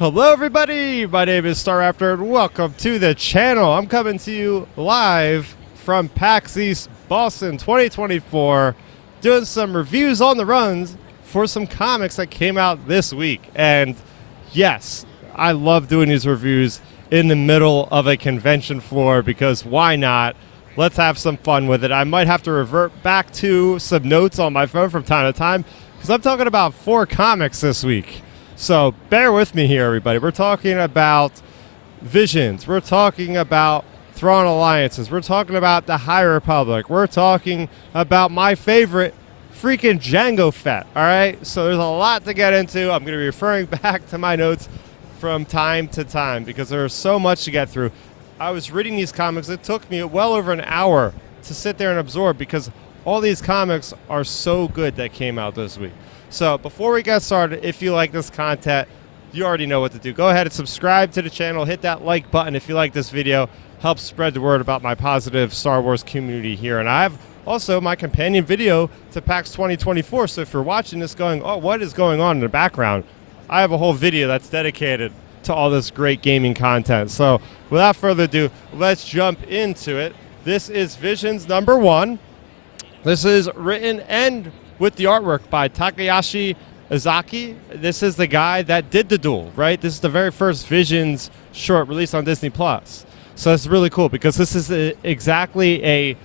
Hello everybody, my name is Starrapter and welcome to the channel. I'm coming to you live from PAX East Boston 2024, doing some reviews on the runs for some comics that came out this week. And yes, I love doing these reviews in the middle of a convention floor because why not? Let's have some fun with it. I might have to revert back to some notes on my phone from time to time because I'm talking about 4 comics this week. So bear with me here, everybody. We're talking about Visions. We're talking about Thrawn Alliances. We're talking about the High Republic. We're talking about my favorite, freaking Jango Fett. All right? So there's a lot to get into. I'm going to be referring back to my notes from time to time because there's so much to get through. I was reading these comics. It took me well over an hour to sit there and absorb because all these comics are so good that came out this week. So before we get started, if you like this content, you already know what to do. Go ahead and subscribe to the channel. Hit that like button if you like this video. Help spread the word about my positive Star Wars community here. And I have also my companion video to PAX 2024. So if you're watching this going, oh, what is going on in the background? I have a whole video that's dedicated to all this great gaming content. So without further ado, let's jump into it. This is Visions number 1. This is written and with the artwork by Takayashi Izaki. This is the guy that did The Duel, right? This is the very first Visions short released on Disney+. So it's really cool because this is exactly a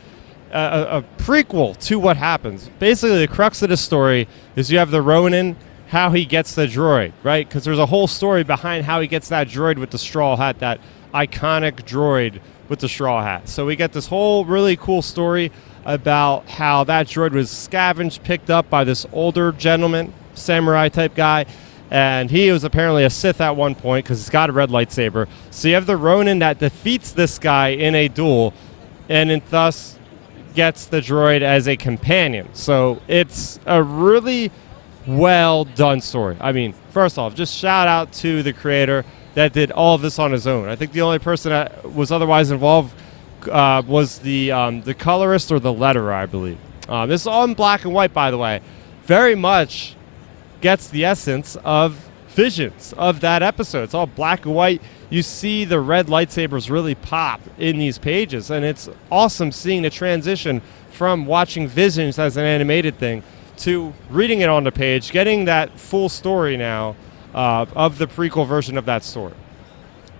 prequel to what happens. Basically, the crux of the story is you have the Ronin, how he gets the droid, right? Because there's a whole story behind how he gets that droid with the straw hat, that iconic droid with the straw hat. So we get this whole really cool story about how that droid was scavenged, picked up by this older gentleman, samurai type guy, and he was apparently a Sith at one point because he's got a red lightsaber. So you have the Ronin that defeats this guy in a duel and thus gets the droid as a companion. So it's a really well done story. I mean, first off, just shout out to the creator that did all of this on his own. I think the only person that was otherwise involved was the colorist or the letterer, I believe. This is all in black and white, by the way. Very much gets the essence of Visions of that episode. It's all black and white. You see the red lightsabers really pop in these pages, and it's awesome seeing the transition from watching Visions as an animated thing to reading it on the page, getting that full story now of the prequel version of that story.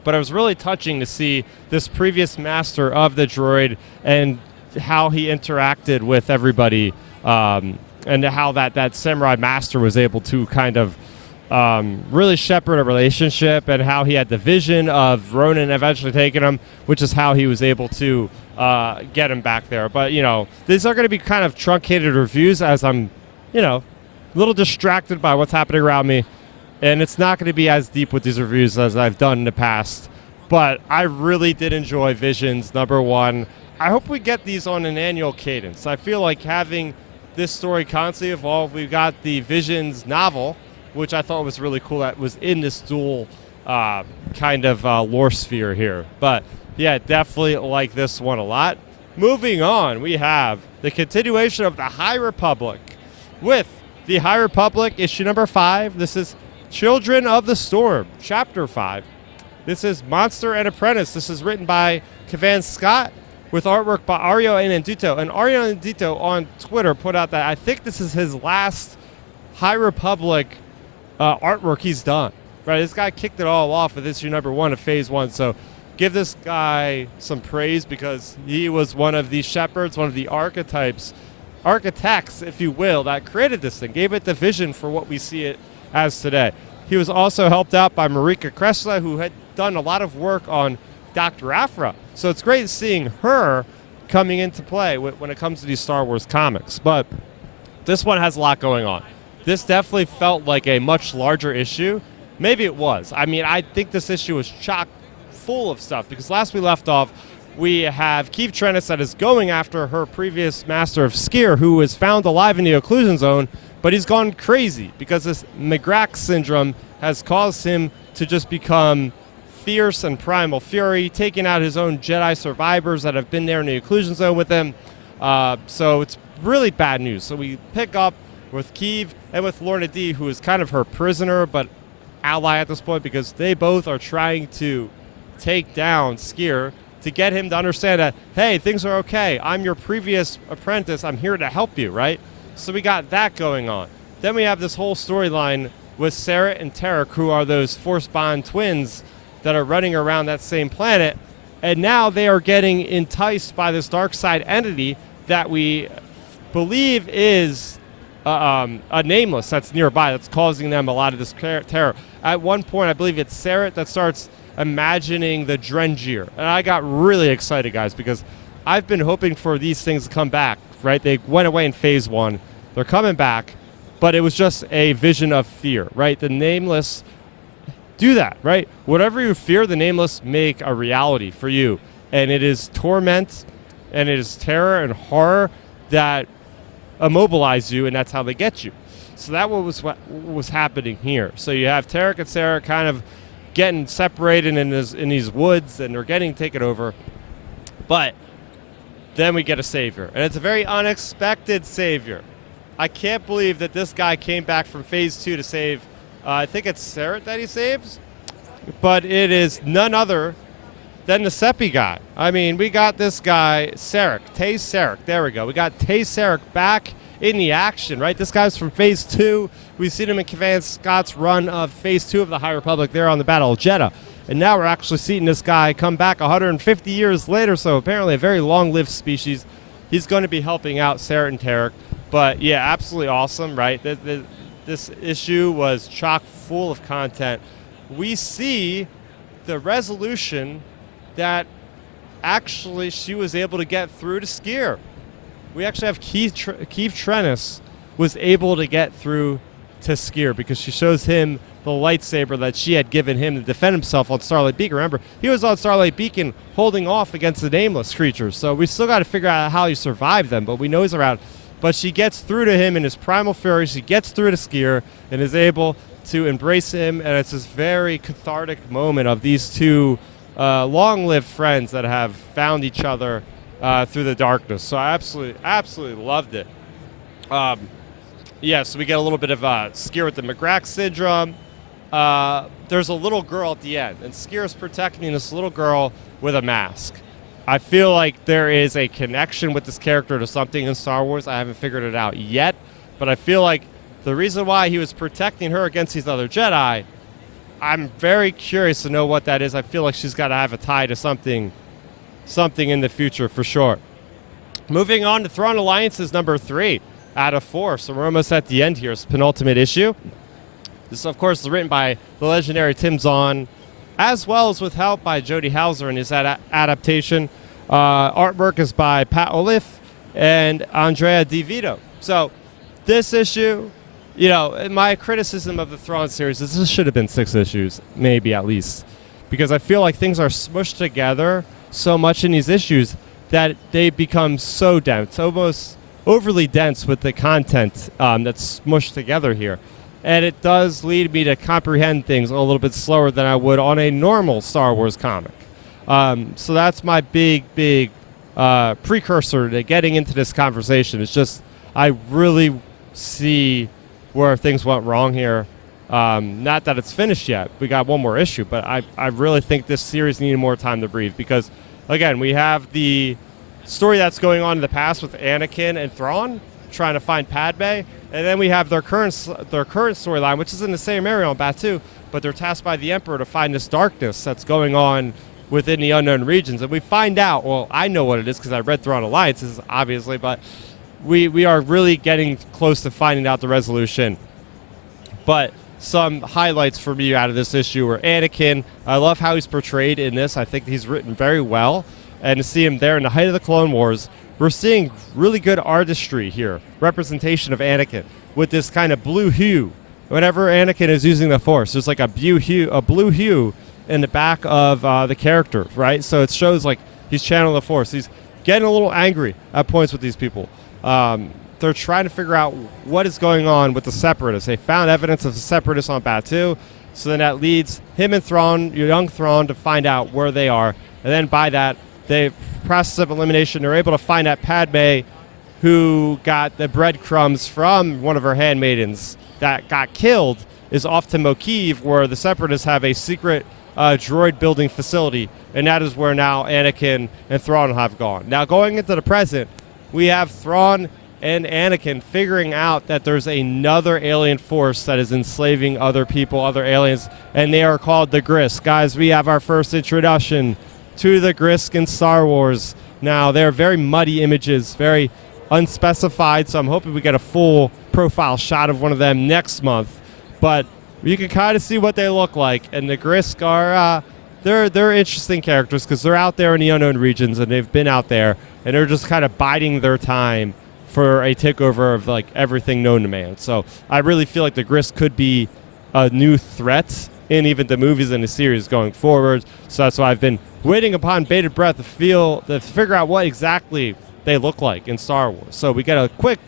But it was really touching to see this previous master of the droid and how he interacted with everybody, and how that samurai master was able to kind of really shepherd a relationship, and how he had the vision of Ronin eventually taking him, which is how he was able to get him back there. But, you know, these are going to be kind of truncated reviews as I'm, you know, a little distracted by what's happening around me. And it's not going to be as deep with these reviews as I've done in the past. But I really did enjoy Visions number 1. I hope we get these on an annual cadence. I feel like having this story constantly evolve. We've got the Visions novel, which I thought was really cool, that was in this dual kind of lore sphere here. But yeah, definitely like this one a lot. Moving on, we have the continuation of the High Republic with the High Republic issue number 5. This is Children of the Storm, Chapter 5. This is Monster and Apprentice. This is written by Kevan Scott with artwork by Ario Inandito. And Ario Inandito on Twitter put out that I think this is his last High Republic artwork he's done. Right, this guy kicked it all off with issue number 1 of Phase 1. So give this guy some praise because he was one of the shepherds, one of the archetypes, architects, if you will, that created this thing, gave it the vision for what we see it as today. He was also helped out by Marika Kressler, who had done a lot of work on Dr. Aphra. So it's great seeing her coming into play when it comes to these Star Wars comics. But this one has a lot going on. This definitely felt like a much larger issue. Maybe it was. I mean, I think this issue was chock full of stuff because last we left off, we have Keeve Trennis that is going after her previous master of Skier, who was found alive in the occlusion zone, but he's gone crazy because this McGrath syndrome has caused him to just become fierce and primal fury, taking out his own Jedi survivors that have been there in the occlusion zone with him. So it's really bad news. So we pick up with Keeve and with Lorna D, who is kind of her prisoner, but ally at this point because they both are trying to take down Skier to get him to understand that, hey, things are okay. I'm your previous apprentice. I'm here to help you, right? So we got that going on. Then we have this whole storyline with Sarah and Tarek, who are those Force Bond twins that are running around that same planet. And now they are getting enticed by this dark side entity that we believe is a nameless that's nearby that's causing them a lot of this terror. At one point, I believe it's Sarah that starts imagining the Drengier. And I got really excited, guys, because I've been hoping for these things to come back, right? They went away in phase 1. They're coming back, but it was just a vision of fear, right? The nameless do that, right? Whatever you fear, the nameless make a reality for you. And it is torment, and it is terror and horror that immobilize you, and that's how they get you. So that was what was happening here. So you have Tarek and Sarah kind of getting separated in these woods, and they're getting taken over. But then we get a savior, and it's a very unexpected savior. I can't believe that this guy came back from phase 2 to save, I think it's Sarah that he saves, but it is none other than the Seppi guy. I mean, we got this guy, Sarek, Tay Sarek. There we go. We got Tay Sarek back in the action, right? This guy's from phase 2. We've seen him in Cavan Scott's run of phase 2 of the High Republic there on the Battle of Jeddah. And now we're actually seeing this guy come back 150 years later, so apparently a very long-lived species. He's going to be helping out Sarah and Tarek. But, yeah, absolutely awesome, right? This issue was chock full of content. We see the resolution that actually she was able to get through to Skier. We actually have Keith Trennis was able to get through to Skier because she shows him the lightsaber that she had given him to defend himself on Starlight Beacon. Remember, he was on Starlight Beacon holding off against the nameless creatures, so we still got to figure out how he survived them, but we know he's around. But she gets through to him in his primal fury. She gets through to Skier and is able to embrace him, and it's this very cathartic moment of these two long-lived friends that have found each other through the darkness. So I absolutely loved it. So we get a little bit of Skier with the McGrath syndrome. There's a little girl at the end, and Skier is protecting this little girl with a mask. I feel like there is a connection with this character to something in Star Wars. I haven't figured it out yet, but I feel like the reason why he was protecting her against these other Jedi, I'm very curious to know what that is. I feel like she's got to have a tie to something in the future for sure. Moving on to Thrawn Alliances number 3 out of 4. So we're almost at the end here. It's penultimate issue. This, of course, is written by the legendary Tim Zahn, as well as with help by Jody Hauser in his adaptation. Artwork is by Pat Oliff and Andrea Di Vito. So this issue, my criticism of the Thrawn series is this should have been 6 issues, maybe at least, because I feel like things are smushed together so much in these issues that they become so dense, almost overly dense with the content that's smushed together here. And it does lead me to comprehend things a little bit slower than I would on a normal Star Wars comic. So that's my big precursor to getting into this conversation. It's just I really see where things went wrong here. Not that it's finished yet. We got one more issue, but I really think this series needed more time to breathe because, again, we have the story that's going on in the past with Anakin and Thrawn trying to find Padme, and then we have their current storyline, which is in the same area on Batuu, but they're tasked by the Emperor to find this darkness that's going on within the unknown regions, and we find out, well, I know what it is because I read Thrawn Alliances, obviously, but we are really getting close to finding out the resolution. But some highlights for me out of this issue were Anakin. I love how he's portrayed in this. I think he's written very well, and to see him there in the height of the Clone Wars, we're seeing really good artistry here, representation of Anakin with this kind of blue hue. Whenever Anakin is using the Force, there's like a blue hue in the back of the character, right? So it shows like he's channeling the Force. He's getting a little angry at points with these people. They're trying to figure out what is going on with the Separatists. They found evidence of the Separatists on Batuu, so then that leads him and Thrawn, young Thrawn, to find out where they are. And then by that, they process of elimination, they're able to find out Padme, who got the breadcrumbs from one of her handmaidens that got killed is off to Mokiv, where the Separatists have a secret droid building facility, and that is where now Anakin and Thrawn have gone. Now, going into the present, we have Thrawn and Anakin figuring out that there's another alien force that is enslaving other people, other aliens, and they are called the Grisk. Guys, we have our first introduction to the Grisk in Star Wars. Now, they're very muddy images, very unspecified, so I'm hoping we get a full profile shot of one of them next month. But you can kind of see what they look like, and the Grisk are they're interesting characters because they're out there in the unknown regions, and they've been out there, and they're just kind of biding their time for a takeover of like everything known to man. So I really feel like the Grisk could be a new threat in even the movies and the series going forward. So that's why I've been waiting upon bated breath to figure out what exactly they look like in Star Wars. So we get a quick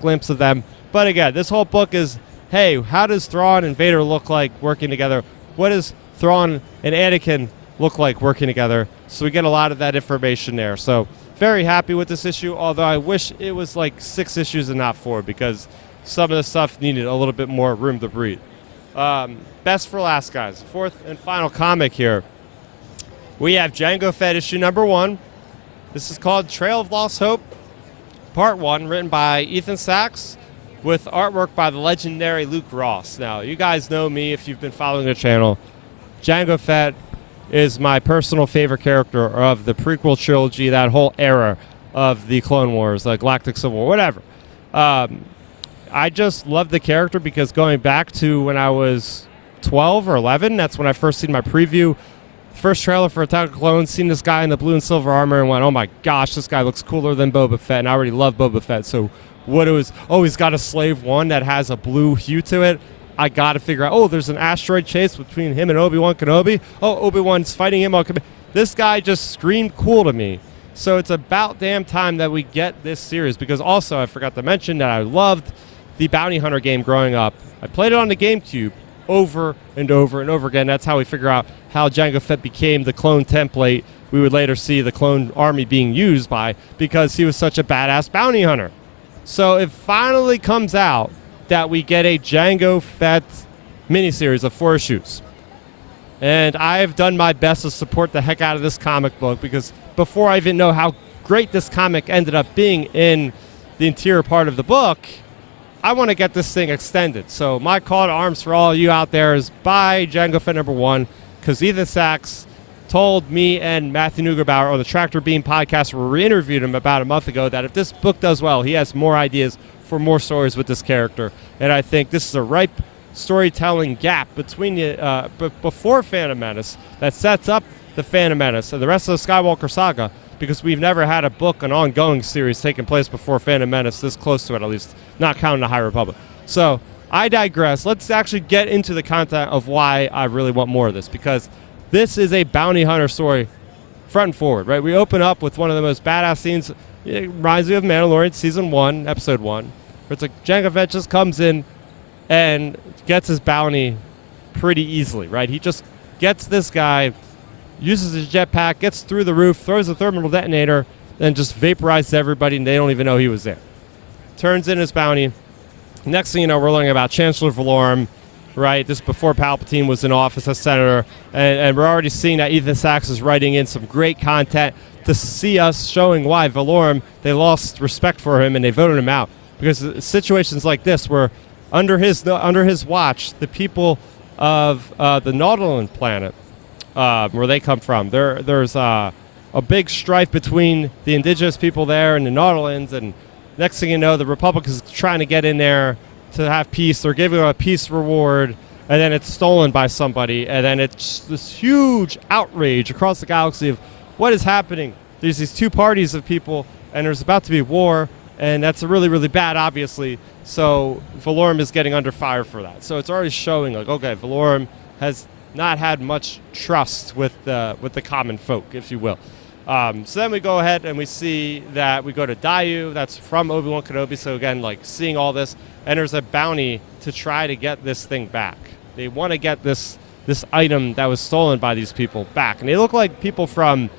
glimpse of them. But again, this whole book is, hey, how does Thrawn and Vader look like working together? What does Thrawn and Anakin look like working together? So we get a lot of that information there. So very happy with this issue, although I wish it was like 6 issues and not 4 because some of the stuff needed a little bit more room to breathe. Best for last, guys. 4th and final comic here. We have Jango Fett issue number 1. This is called Trail of Lost Hope, Part 1, written by Ethan Sachs with artwork by the legendary Luke Ross. Now, you guys know me if you've been following the channel. Jango Fett is my personal favorite character of the prequel trilogy, that whole era of the Clone Wars, like Galactic Civil War, whatever. I just love the character because going back to when I was 12 or 11, that's when I first seen my preview, first trailer for Attack of the Clones, seen this guy in the blue and silver armor and went, oh my gosh, this guy looks cooler than Boba Fett, and I already love Boba Fett. So what it was, oh, he's got a Slave One that has a blue hue to it. I got to figure out, oh, there's an asteroid chase between him and Obi-Wan Kenobi. Oh, Obi-Wan's fighting him. This guy just screamed cool to me. So it's about damn time that we get this series, because also I forgot to mention that I loved the Bounty Hunter game growing up. I played it on the GameCube over and over and over again. That's how we figure out how Jango Fett became the clone template we would later see the clone army being used by, because he was such a badass bounty hunter. So it finally comes out that we get a Jango Fett miniseries of 4 issues. And I've done my best to support the heck out of this comic book, because before I even know how great this comic ended up being in the interior part of the book, I want to get this thing extended. So my call to arms for all of you out there is buy Jango Fett number 1, because Ethan Sachs told me and Matthew Neugebauer on the Tractor Beam podcast, where we interviewed him about a month ago, that if this book does well, he has more ideas for more stories with this character. And I think this is a ripe storytelling gap between before Phantom Menace that sets up the Phantom Menace and the rest of the Skywalker saga, because we've never had a book, an ongoing series taking place before Phantom Menace, this close to it at least, not counting the High Republic. So I digress. Let's actually get into the content of why I really want more of this, because this is a bounty hunter story front and forward, right? We open up with one of the most badass scenes. It reminds me of Mandalorian Season 1, Episode 1, where it's like Jango Fett just comes in and gets his bounty pretty easily, right? He just gets this guy, uses his jetpack, gets through the roof, throws a thermal detonator, and just vaporizes everybody, and they don't even know he was there. Turns in his bounty. Next thing you know, we're learning about Chancellor Valorum, right? This before Palpatine was in office as senator, and we're already seeing that Ethan Sachs is writing in some great content to see us showing why Valorum, they lost respect for him and they voted him out. Because situations like this, where under his watch, the people of the Nautolan planet, where they come from, there's a big strife between the indigenous people there and the Nautilans, and next thing you know, the Republic is trying to get in there to have peace. They're giving them a peace reward, and then it's stolen by somebody, and then it's this huge outrage across the galaxy of what is happening. There's these 2 parties of people, and there's about to be war, and that's really, really bad, obviously. So Valorum is getting under fire for that. So it's already showing, like, okay, Valorum has not had much trust with the common folk, if you will. So then we go ahead and we see that we go to Dayu. That's from Obi-Wan Kenobi. So again, like seeing all this, and there's a bounty to try to get this thing back. They want to get this item that was stolen by these people back, and they look like people from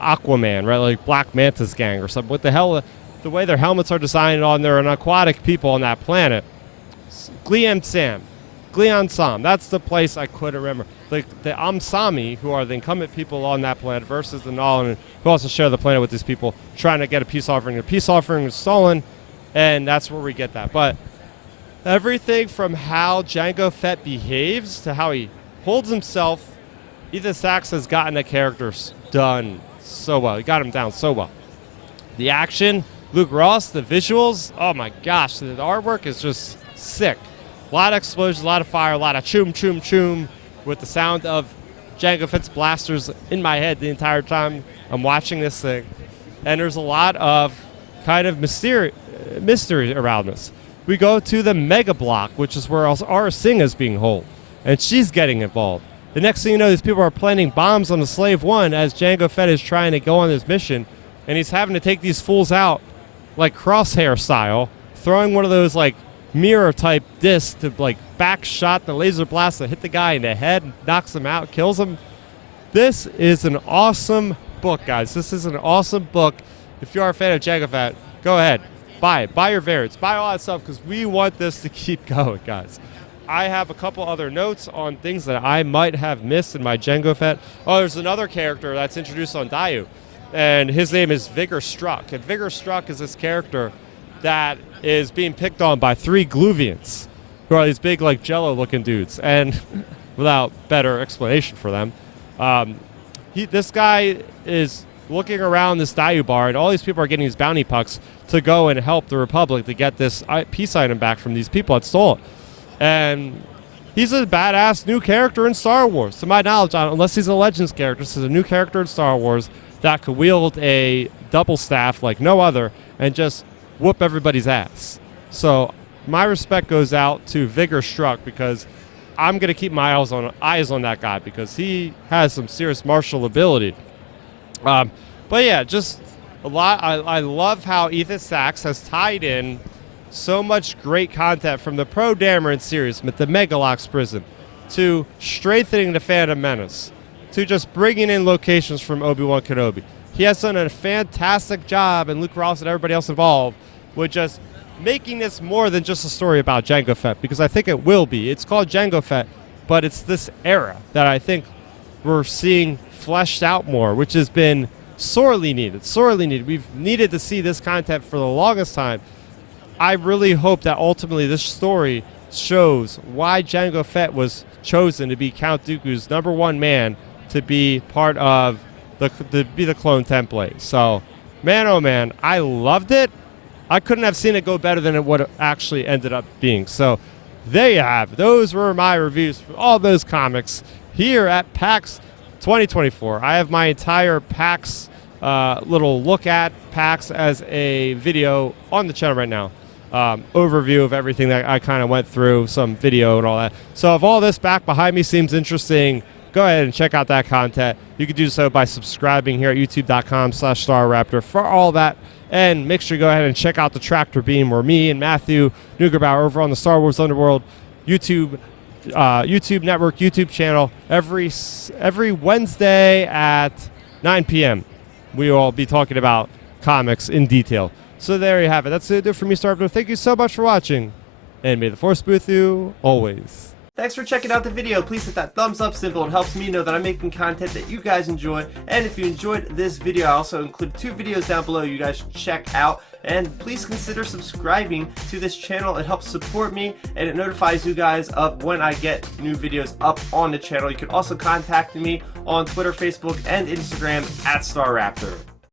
Aquaman, right? Like Black Manta's gang or something. What the hell? The way their helmets are designed on, they're an aquatic people on that planet. Gleam Sam, Gleon-Sam, that's the place I couldn't remember. The Amsami, who are the incumbent people on that planet, versus the Nalaran, who also share the planet with these people, trying to get a peace offering. The peace offering is stolen, and that's where we get that. But everything from how Jango Fett behaves to how he holds himself, Ethan Sachs has gotten the characters done so well. He got him down so well. The action, Luke Ross, the visuals, oh my gosh, the artwork is just sick. A lot of explosions, a lot of fire, a lot of choom, choom, choom, with the sound of Jango Fett's blasters in my head the entire time I'm watching this thing. And there's a lot of kind of mystery around this. We go to the Mega Block, which is where Aurra Singh is being held, and she's getting involved. The next thing you know, these people are planting bombs on the Slave One as Jango Fett is trying to go on this mission, and he's having to take these fools out like Crosshair style, throwing one of those like mirror type discs to like back shot the laser blast to hit the guy in the head, knocks him out, kills him. This is an awesome book, guys. This is an awesome book. If you are a fan of Jango Fett, go ahead, buy it. Buy your variants, buy all that stuff, because we want this to keep going, guys. I have a couple other notes on things that I might have missed in my Jango Fett. Oh, there's another character that's introduced on Dayu, and his name is Vigor Struck. And Vigor Struck is this character that is being picked on by 3 Gluvians, who are these big, like, jello-looking dudes. And without better explanation for them, this guy is looking around this Dayu bar, and all these people are getting these bounty pucks to go and help the Republic to get this peace item back from these people that stole it. And he's a badass new character in Star Wars. To my knowledge, unless he's a Legends character, this is a new character in Star Wars that could wield a double staff like no other and just whoop everybody's ass. So my respect goes out to Vigor Struck, because I'm going to keep my eyes on that guy, because he has some serious martial ability. But yeah, just a lot. I love how Ethan Sachs has tied in so much great content from the Pro Dameron series with the Megalox prison to strengthening the Phantom Menace to just bringing in locations from Obi-Wan Kenobi. He has done a fantastic job, and Luke Ross and everybody else involved, with just making this more than just a story about Jango Fett, because I think it will be. It's called Jango Fett, but it's this era that I think we're seeing fleshed out more, which has been sorely needed. Sorely needed. We've needed to see this content for the longest time. I really hope that ultimately this story shows why Jango Fett was chosen to be Count Dooku's #1 man, to be part of the clone template. So, man, oh man, I loved it. I couldn't have seen it go better than what it actually ended up being. So there you have it. Those were my reviews for all those comics here at PAX 2024. I have my entire PAX little look at PAX as a video on the channel right now. Overview of everything that I kind of went through, some video and all that. So if all this back behind me seems interesting, go ahead and check out that content. You can do so by subscribing here at youtube.com/Starrapter for all that. And make sure you go ahead and check out the Tractor Beam, where me and Matthew Neugebauer over on the Star Wars Underworld YouTube network, YouTube channel, every Wednesday at 9 p.m. we will be talking about comics in detail. So there you have it. That's it for me, Starrapter. Thank you so much for watching, and may the Force be with you always. Thanks for checking out the video. Please hit that thumbs up symbol. It helps me know that I'm making content that you guys enjoy. And if you enjoyed this video, I also include 2 videos down below you guys should check out. And please consider subscribing to this channel. It helps support me, and it notifies you guys of when I get new videos up on the channel. You can also contact me on Twitter, Facebook, and Instagram at Starrapter.